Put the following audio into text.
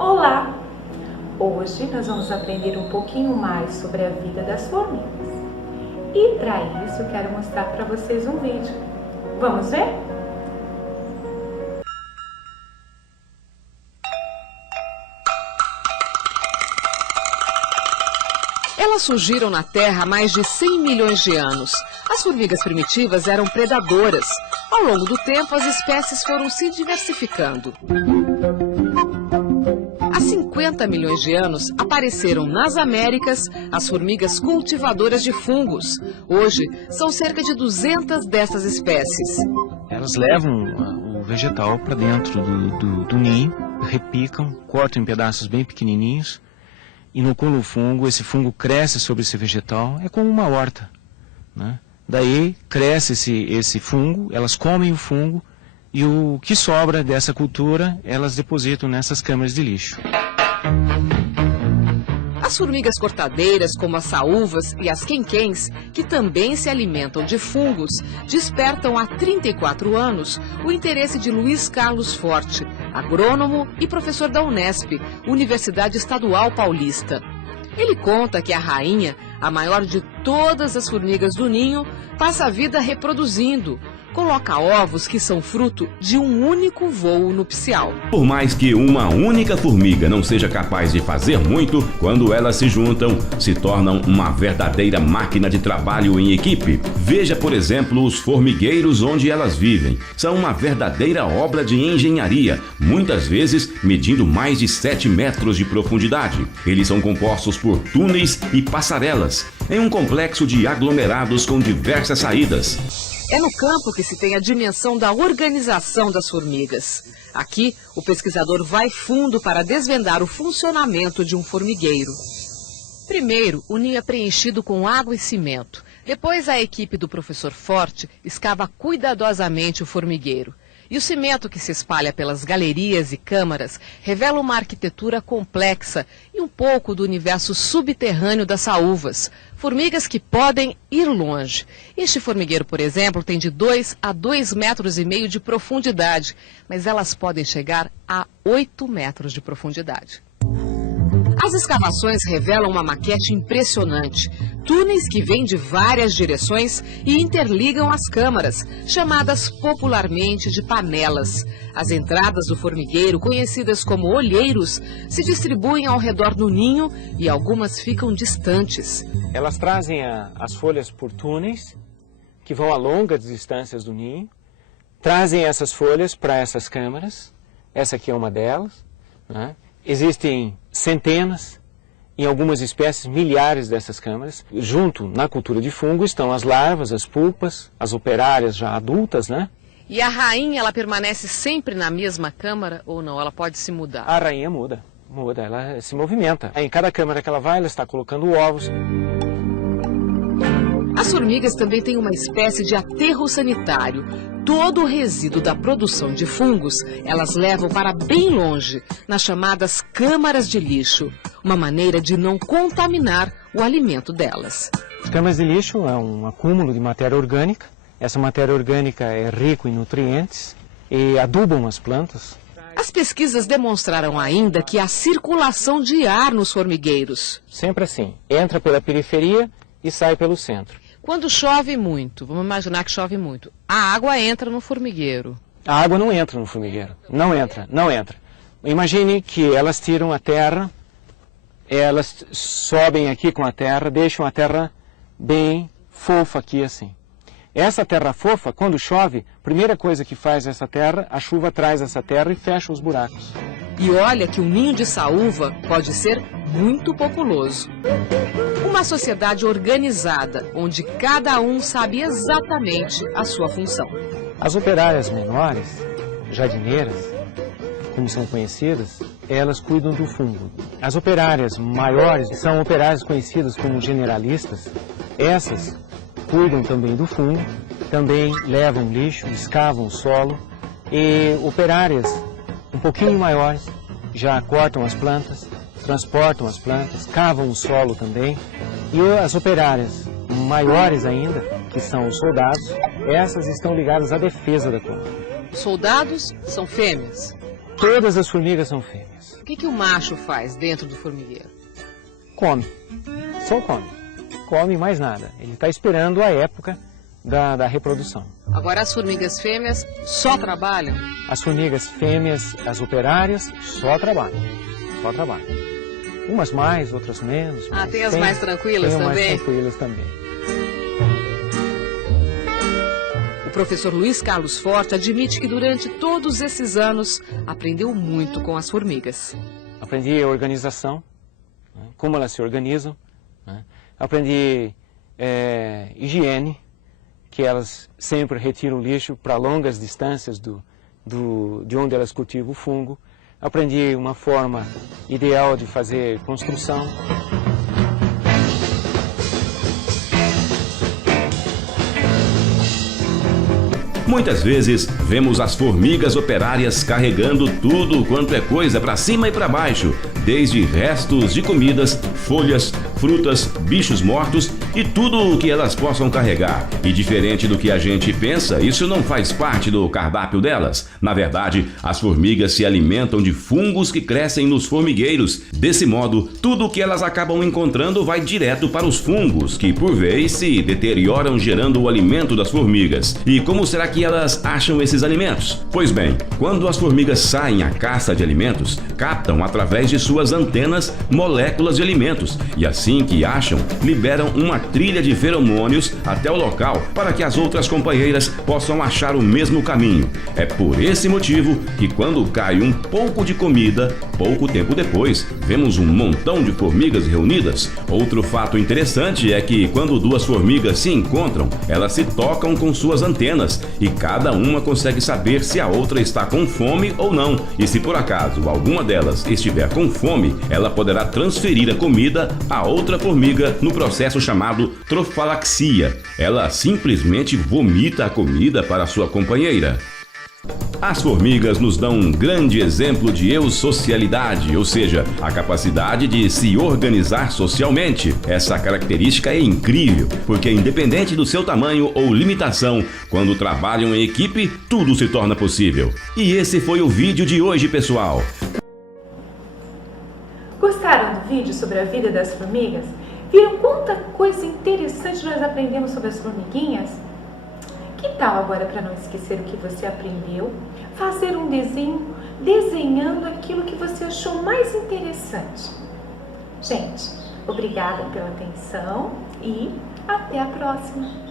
Olá! Hoje nós vamos aprender um pouquinho mais sobre a vida das formigas. E para isso eu quero mostrar para vocês um vídeo. Vamos ver? Elas surgiram na Terra há mais de 100 milhões de anos. As formigas primitivas eram predadoras. Ao longo do tempo, as espécies foram se diversificando. Há 50 milhões de anos, apareceram nas Américas as formigas cultivadoras de fungos. Hoje, são cerca de 200 dessas espécies. Elas levam o vegetal para dentro do ninho, repicam, cortam em pedaços bem pequenininhos, inoculam o fungo, esse fungo cresce sobre esse vegetal, é como uma horta, né? Daí cresce esse fungo, elas comem o fungo e o que sobra dessa cultura elas depositam nessas câmaras de lixo. As formigas cortadeiras, como as saúvas e as quenquens, que também se alimentam de fungos, despertam há 34 anos o interesse de Luiz Carlos Forte, agrônomo e professor da Unesp, Universidade Estadual Paulista. Ele conta que a rainha, a maior de todas as formigas do ninho, passa a vida reproduzindo. Coloca ovos que são fruto de um único voo nupcial. Por mais que uma única formiga não seja capaz de fazer muito, quando elas se juntam, se tornam uma verdadeira máquina de trabalho em equipe. Veja, por exemplo, os formigueiros onde elas vivem. São uma verdadeira obra de engenharia, muitas vezes medindo mais de 7 metros de profundidade. Eles são compostos por túneis e passarelas, em um complexo de aglomerados com diversas saídas. É no campo que se tem a dimensão da organização das formigas. Aqui, o pesquisador vai fundo para desvendar o funcionamento de um formigueiro. Primeiro, o ninho é preenchido com água e cimento. Depois, a equipe do professor Forte escava cuidadosamente o formigueiro. E o cimento que se espalha pelas galerias e câmaras revela uma arquitetura complexa e um pouco do universo subterrâneo das saúvas, formigas que podem ir longe. Este formigueiro, por exemplo, tem de 2 a 2,5 metros de profundidade, mas elas podem chegar a 8 metros de profundidade. As escavações revelam uma maquete impressionante. Túneis que vêm de várias direções e interligam as câmaras, chamadas popularmente de panelas. As entradas do formigueiro, conhecidas como olheiros, se distribuem ao redor do ninho e algumas ficam distantes. Elas trazem as folhas por túneis, que vão a longas distâncias do ninho, trazem essas folhas para essas câmaras, essa aqui é uma delas, né? Existem centenas, em algumas espécies, milhares dessas câmaras. Junto, na cultura de fungo, estão as larvas, as pulpas, as operárias já adultas, né? E a rainha, ela permanece sempre na mesma câmara ou não? Ela pode se mudar? A rainha muda, ela se movimenta. Em cada câmara que ela vai, ela está colocando ovos. As formigas também têm uma espécie de aterro sanitário. Todo o resíduo da produção de fungos, elas levam para bem longe, nas chamadas câmaras de lixo, uma maneira de não contaminar o alimento delas. As câmaras de lixo é um acúmulo de matéria orgânica. Essa matéria orgânica é rica em nutrientes e adubam as plantas. As pesquisas demonstraram ainda que há circulação de ar nos formigueiros. Sempre assim, entra pela periferia e sai pelo centro. Quando chove muito, vamos imaginar que chove muito, a água entra no formigueiro. A água não entra no formigueiro, não entra. Imagine que elas tiram a terra, elas sobem aqui com a terra, deixam a terra bem fofa aqui assim. Essa terra fofa, quando chove, a primeira coisa que faz essa terra, a chuva traz essa terra e fecha os buracos. E olha que um ninho de saúva pode ser muito populoso. Uma sociedade organizada, onde cada um sabe exatamente a sua função. As operárias menores, jardineiras, como são conhecidas, elas cuidam do fungo. As operárias maiores são operárias conhecidas como generalistas. Essas cuidam também do fungo, também levam lixo, escavam o solo. E operárias um pouquinho maiores já cortam as plantas, transportam as plantas, cavam o solo também. E as operárias maiores ainda, que são os soldados, essas estão ligadas à defesa da colônia. Soldados são fêmeas. Todas as formigas são fêmeas. O que o macho faz dentro do formigueiro? Come. Só come. Come mais nada. Ele está esperando a época da reprodução. Agora as formigas fêmeas só trabalham? As formigas fêmeas, as operárias, só trabalham. Só trabalham. Umas mais, outras menos. Tem as mais tranquilas também? Tem mais tranquilas também. O professor Luiz Carlos Forte admite que durante todos esses anos aprendeu muito com as formigas. Aprendi a organização, né, como elas se organizam. Né, aprendi higiene, que elas sempre retiram lixo para longas distâncias de onde elas cultivam o fungo. Aprendi uma forma ideal de fazer construção. Muitas vezes vemos as formigas operárias carregando tudo quanto é coisa para cima e para baixo, desde restos de comidas, folhas, frutas, bichos mortos e tudo o que elas possam carregar. E diferente do que a gente pensa, isso não faz parte do cardápio delas. Na verdade, as formigas se alimentam de fungos que crescem nos formigueiros. Desse modo, tudo o que elas acabam encontrando vai direto para os fungos, que por vez se deterioram gerando o alimento das formigas. E como será que elas acham esses alimentos? Pois bem, quando as formigas saem à caça de alimentos, captam através de suas antenas moléculas de alimentos e assim que acham, liberam uma trilha de feromônios até o local para que as outras companheiras possam achar o mesmo caminho. É por esse motivo que quando cai um pouco de comida, pouco tempo depois, vemos um montão de formigas reunidas. Outro fato interessante é que quando duas formigas se encontram, elas se tocam com suas antenas e cada uma consegue saber se a outra está com fome ou não. E se por acaso alguma delas estiver com fome, ela poderá transferir a comida a outra formiga no processo chamado trofalaxia. Ela simplesmente vomita a comida para sua companheira. As formigas nos dão um grande exemplo de eusocialidade, ou seja, a capacidade de se organizar socialmente. Essa característica é incrível, porque independente do seu tamanho ou limitação, quando trabalham em equipe, tudo se torna possível. E esse foi o vídeo de hoje, pessoal. Gostaram do vídeo sobre a vida das formigas? Viram quanta coisa interessante nós aprendemos sobre as formiguinhas? Que tal agora, para não esquecer o que você aprendeu, fazer um desenho desenhando aquilo que você achou mais interessante? Gente, obrigada pela atenção e até a próxima!